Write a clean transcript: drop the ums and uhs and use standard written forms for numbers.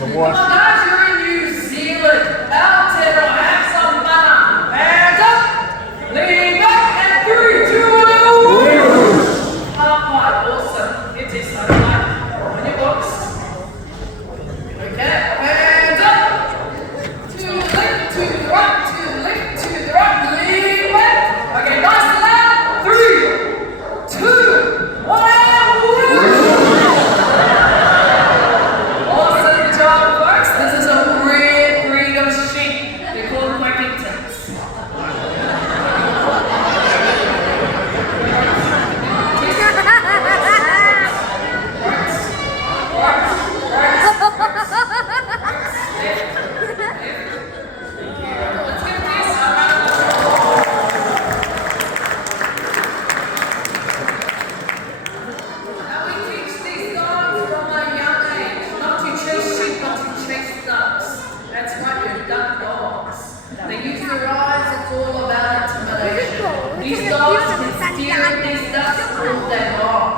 The Come what? on, guys, you're in New Zealand. Mountain or have some banana. Hands up. Lean back and 3, 2, 1. Half pipe. Awesome. It is so light. On your box. Okay. Hands up. To the left, to the right, to the left, to the right. Lean back. Okay, nice and loud. 3, 2, 1. Awesome job, folks. This is a rare breed of sheep. They're called Quackingtons. Now we teach these dogs from a young age not to chase sheep, but to chase ducks. That's right, you're duck dogs. They use their eyes, it's all about intimidation. These dogs can steer these ducks all day long.